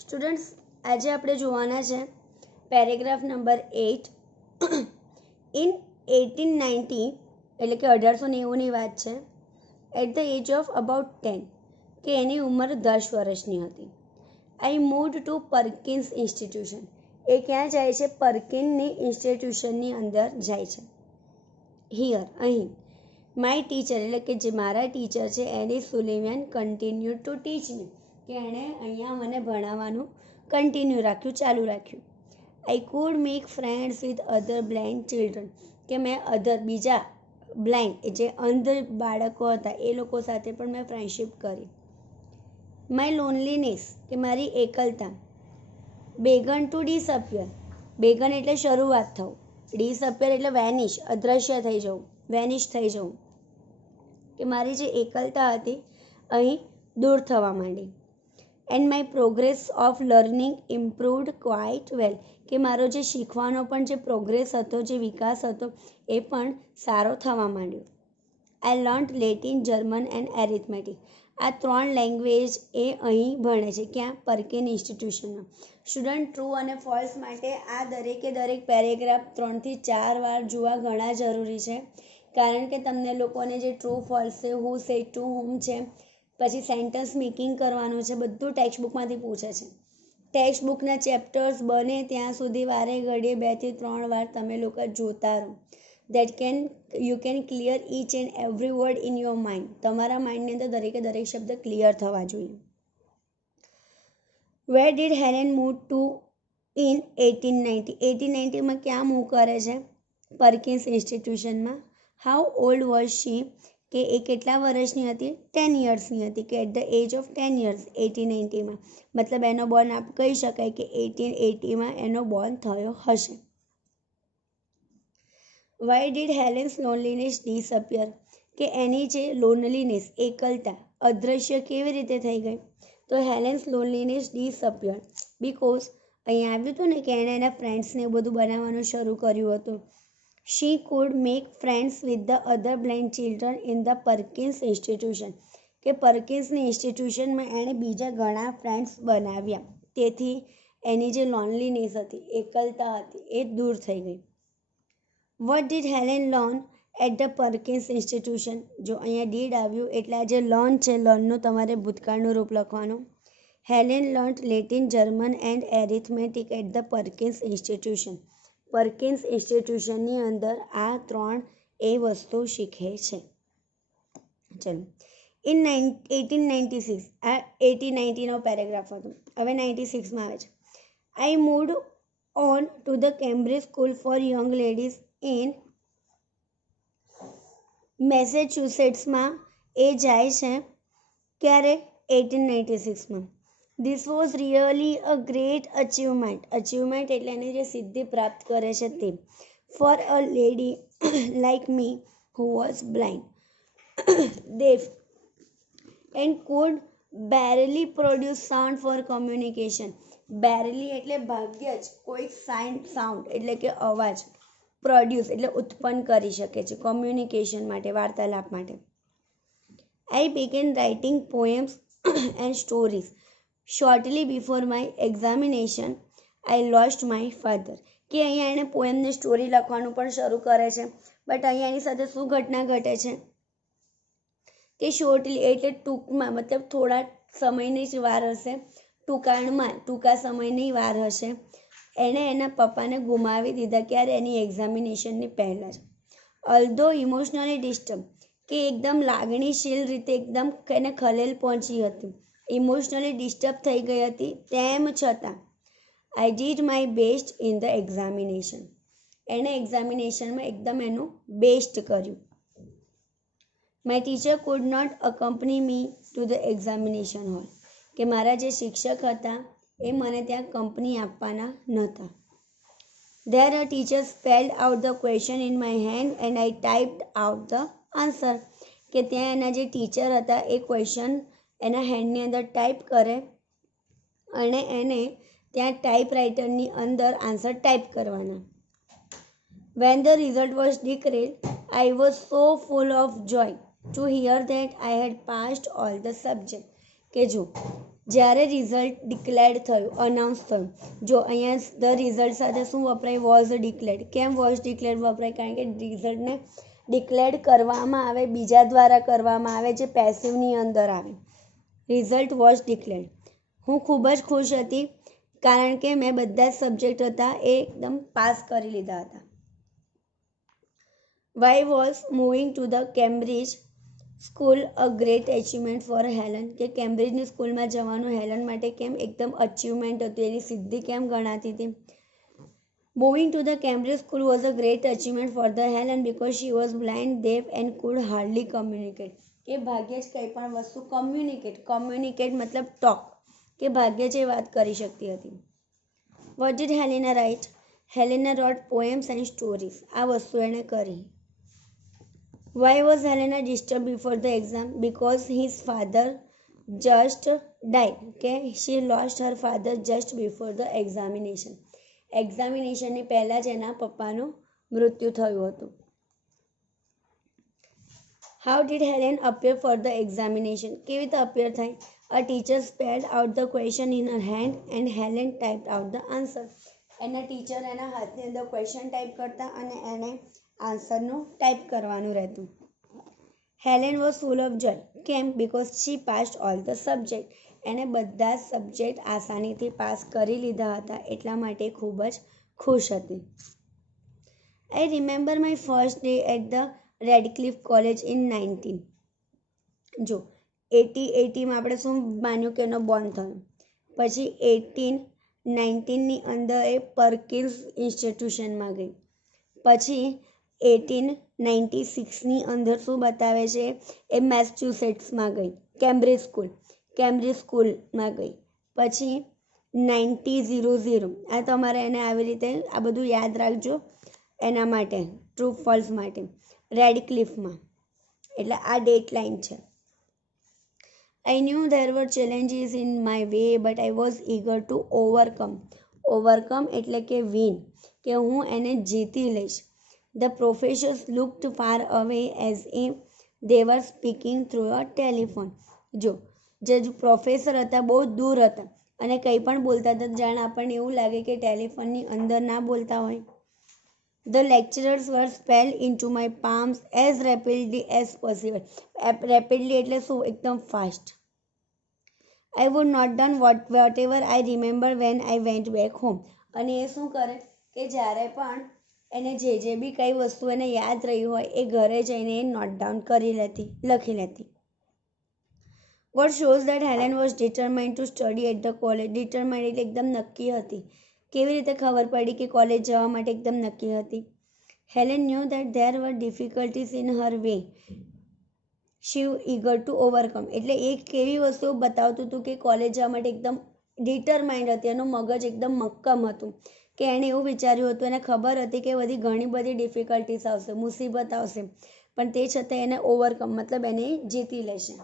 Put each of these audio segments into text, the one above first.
Students, આજે આપણે જોવાના છે પેરેગ્રાફ નંબર 8. ઇન 1890 એટલે કે 1890ની વાત છે. At the age of about 10 કે એની ઉંમર 10 વર્ષની હતી. આઈ મૂવ્ડ ટુ પર્કિન્સ ઇન્સ્ટિટ્યુશન. એ ક્યાં જાય છે? પર્કિનની ઇન્સ્ટિટ્યુશનની અંદર જાય છે. હિયર અહીં માય ટીચર એટલે કે જે મારા ટીચર છે એની સુલિવાન કન્ટિન્યુ ટુ ટીચ મી, કે એણે અહીંયા મને ભણાવવાનું કન્ટિન્યુ રાખ્યું, ચાલુ રાખ્યું. I could make friends with other blind children, કે મેં બીજા બ્લાઇન્ડ જે અંધ બાળકો હતા એ લોકો સાથે પણ મેં ફ્રેન્ડશિપ કરી. માય લોનલીનેસ કે મારી એકલતા. Began two disappear. બેગન એટલે શરૂઆત થવું, ડિસઅપિયર એટલે વેનિશ, અદ્રશ્ય થઈ જવું, વેનિશ થઈ જવું, કે મારી જે એકલતા હતી અહીં દૂર થવા માંડી. And my progress of learning improved quite well, કે મારો જે શીખવાનો પણ જે પ્રોગ્રેસ હતો, જે વિકાસ હતો એ પણ સારો થવા માંડ્યો. I learnt Latin, German and arithmetic. આ 3 લેંગ્વેજ એ અહીં ભણે છે. ક્યાં? પર્કિન ઇન્સ્ટિટ્યુશનમાં. સ્ટુડન્ટ, ટ્રુ અને ફોલ્સ માટે આ દરેકે દરેક પેરેગ્રાફ 3 થી 4 વાર જોવા ઘણા જરૂરી છે, કારણ કે તમને લોકોને જે ટ્રુ ફોલ્સ છે, હુ સેડ ટુ હુમ છે, પછી સેન્ટન્સ મેકિંગ કરવાનું છે, બધું ટેક્સ્ટ બુકમાંથી પૂછે છે. ટેક્સ્ટ બુકના ચેપ્ટર્સ બને ત્યાં સુધી વારે ઘડીએ 2 થી 3 વાર તમે લોકો જોતા રહો. You can clear each and every word in your mind. તમારા માઇન્ડની અંદર દરેકે દરેક શબ્દ ક્લિયર થવા જોઈએ. Where did Helen move to in 1890? 1890માં ક્યાં મૂવ કરે છે? પર્કિન્સ ઇન્સ્ટિટ્યુશનમાં. How old was she? કે એ કેટલા વર્ષની હતી? 10 યર્સની હતી, કે at the age of 10 years 1890માં. મતલબ એનો બોર્ન આપ કહી શકાય કે 1880માં એનો બોર્ન થયો હશે. Why did હેલેન્સ loneliness disappear? કે એની જે લોનલીનેસ, એકલતા, અદ્રશ્ય કેવી રીતે થઈ ગઈ? તો હેલેન્સ લોનલીનેસ ડિસઅપિયર બીકોઝ અહીંયા આવ્યું હતું ને કે એણે એના ફ્રેન્ડ્સને એવું બધું બનાવવાનું શરૂ કર્યું હતું. She could make friends with the other blind children in the Perkins institution, કે પર્કિન્સની ઇન્સ્ટિટ્યુશનમાં એણે બીજા ઘણા ફ્રેન્ડ્સ બનાવ્યા. તેથી એની જે લોનલીનેસ હતી, એકલતા હતી, એ દૂર થઈ ગઈ. What did Helen learn at the Perkins institution? જો અહીંયા ડીડ આવ્યું એટલે આ જે લર્ન છે, લર્નનું તમારે ભૂતકાળનું રૂપ લખવાનું. Helen learnt Latin, German and arithmetic at the Perkins institution. Perkins ઇન્સ્ટિટ્યુશનની અંદર આ 3 એ વસ્તુ શીખે છે. ચલો, ઇન 1896, આ 1890નો પેરેગ્રાફ હતો. હવે 96માં આવે છે. I moved on to the Cambridge school for young ladies in મેસેચ્યુસેટ્સમાં એ જાય છે. ક્યારે? 1896માં. This was really a great achievement. Achievement એટલે એની જે સિદ્ધિ પ્રાપ્ત કરે છે તે. For a lady like me who was blind, deaf and could barely produce sound for communication. barely એટલે ભાગ્ય જ કોઈ સાઉન્ડ એટલે કે અવાજ, પ્રોડ્યુસ એટલે ઉત્પન્ન કરી શકે છે કોમ્યુનિકેશન માટે, વાર્તાલાપ માટે. આઈ began writing poems and stories. Shortly before my examination, I lost my father. કે અહીંયા એણે પોએમને સ્ટોરી લખવાનું પણ શરૂ કરે છે. બટ અહીંયા એની સાથે શું ઘટના ઘટે છે કે શોર્ટલી એટલે ટૂંકમાં, મતલબ થોડા સમયની જ વાર હશે, ટૂંકા સમયની વાર હશે, એણે એના પપ્પાને ગુમાવી દીધા. ક્યારે? એની એક્ઝામિનેશનની પહેલાં જ. ઓલ્ધો ઇમોશનલી ડિસ્ટર્બ, કે એકદમ લાગણીશીલ રીતે એકદમ એને ખલેલ પહોંચી હતી, ઇમોશનલી ડિસ્ટર્બ થઈ ગઈ હતી. તેમ છતાં I did my best in the examination. એણે એક્ઝામિનેશનમાં એકદમ એનું બેસ્ટ કર્યું. My teacher could not accompany me to the examination hall, કે મારા જે શિક્ષક હતા એ મને ત્યાં કંપની આપવાના નહોતા. There a teacher spelled out the question in my hand and I typed out the answer, કે ત્યાં એના જે ટીચર હતા એ ક્વેશ્ચન એના હેન્ડની અંદર ટાઈપ કરે અને એને ત્યાં ટાઈપરાઇટરની અંદર આન્સર ટાઈપ કરવાના. When the result was declared, I was so full of joy to hear that I had passed all the subject. કે જો જ્યારે રિઝલ્ટ ડિક્લેર્ડ થયું, અનાઉન્સ થયું, જો અહીંયા ધ રિઝલ્ટ સાથે શું વપરાય? Was declared. કેમ વોઝ ડિક્લેર્ડ વપરાય? કારણ કે રિઝલ્ટને ડિક્લેર્ડ કરવામાં આવે, બીજા દ્વારા કરવામાં આવે, જે પેસિવની અંદર આવે. Result was declared. હું ખૂબ જ ખુશ હતી કારણ કે મેં બધા જ સબ્જેક્ટ હતા એ એકદમ પાસ કરી લીધા હતા. Why was moving to the Cambridge school a great achievement for Helen, કે કેમ્બ્રિજની સ્કૂલમાં જવાનું હેલન માટે કેમ એકદમ અચીવમેન્ટ હતું, એની સિદ્ધિ કેમ ગણાતી હતી? Moving to the Cambridge school was a great achievement for the Helen because she was blind, deaf and could hardly communicate, કે ભાગ્યે જ કંઈ પણ વસ્તુ કમ્યુનિકેટ મતલબ ટોક, કે ભાગ્યે જ એ વાત કરી શકતી હતી. What did Helena write? Helena wrote poems and stories. આ વસ્તુ એણે કરી. Why was Helena disturbed before the exam? Because his father just died. Okay, she lost her father just before the examination. એક્ઝામિનેશનની પહેલાં જ એના પપ્પાનું મૃત્યુ થયું હતું. How did Helen appear for the examination? કેવી રીતે અપિયર થાય? A teacher spelled out the question in her hand and Helen typed out the answer. એના ટીચર એના હાથની અંદર ક્વેશ્ચન ટાઈપ કરતા અને એને આન્સરનું ટાઈપ કરવાનું રહેતું. Helen was full of joy. કેમ? Because she passed all the subject. એણે બધા જ સબ્જેક્ટ આસાનીથી પાસ કરી લીધા હતા, એટલા માટે ખૂબ જ ખુશ હતી. I remember my first day at the Radcliffe college in 19. જો 80માં આપણે શું માન્યું કે એનો બોર્ન થયો, પછી 1819ની અંદર એ પરકિન્સ ઇન્સ્ટિટ્યુશનમાં ગઈ, પછી 1896ની અંદર શું બતાવે છે? એ મેસેચ્યુસેટ્સમાં ગઈ, કેમ્બ્રિજ સ્કૂલમાં ગઈ, પછી 1900. આ તમારે એને આવી રીતે આ બધું યાદ રાખજો એના માટે, ટ્રુ ફોલ્સ માટે. રેડક્લિફમાં, એટલે આ ડેટ લાઇન છે. I knew there were challenges in my way but I was eager to overcome એટલે કે win, કે હું એને જીતી લઈશ. The professors looked far away as if they were speaking through a telephone. જો જે પ્રોફેસર હતા બહુ દૂર હતા અને કંઈ પણ બોલતા હતા, જાણે આપણને એવું લાગે કે ટેલિફોનની અંદર ના બોલતા હોય. The lecturers were spelled into my palms as rapidly as possible. Rapidly એટલે શું? એકદમ fast. I would not done whatever I remember when I went back home. અને એ શું કરે કે જ્યારે પણ એને જે બી કઈ વસ્તુ એને યાદ રહી હોય એ ઘરે જઈને એ નોટ ડાઉન લખી લેતી. What shows that Helen was determined to study at the college? Determined એટલે એકદમ નક્કી હતી. કેવી રીતે ખબર પડી કે કોલેજ જવા માટે એકદમ નક્કી હતી? Helen knew that there were difficulties in her way. She eager to overcome. એટલે એક કેવી વસ્તુ બતાવતું હતું કે કોલેજ જવા માટે એકદમ ડિટરમાઇન્ડ હતી, એનું મગજ એકદમ મક્કમ હતું, કે એણે એવું વિચાર્યું હતું, એને ખબર હતી કે ઘણી બધી ડિફિકલ્ટીસ આવશે, મુસીબત આવશે, પણ તે છતાં એને ઓવરકમ મતલબ એને જીતી લેશે.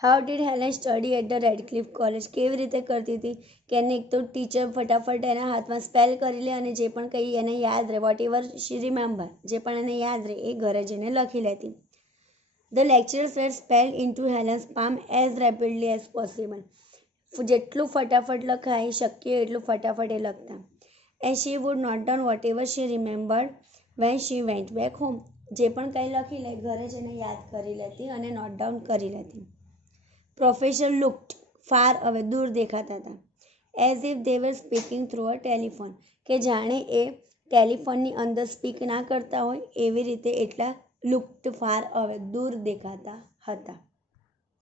How did Helen study at the Radcliffe college? કેવી રીતે કરતી હતી કે એને એક તો ટીચર ફટાફટ એના હાથમાં સ્પેલ કરી લે અને જે પણ કંઈ એને યાદ રહે, વોટ એવર શી રિમેમ્બર, જે પણ એને યાદ રહે એ ઘરે જઈને લખી લેતી. The lectures were spelled into Helen's palm as rapidly as possible. જેટલું ફટાફટ લખાય શક્ય એટલું ફટાફટ એ લખતા. And she would note down whatever she remembered when she went back home. જે પણ કંઈ લખી લે ઘરે જઈને યાદ કરી લેતી અને નોટ ડાઉન કરી લેતી. પ્રોફેસર લુક્ડ ફાર અવે, દૂર દેખાતા હતા. As if they were speaking through a telephone, કે જાણે એ ટેલિફોનની અંદર સ્પીક ના કરતા હોય એવી રીતે, એટલા લુક્ડ ફાર અવે, દૂર દેખાતા હતા.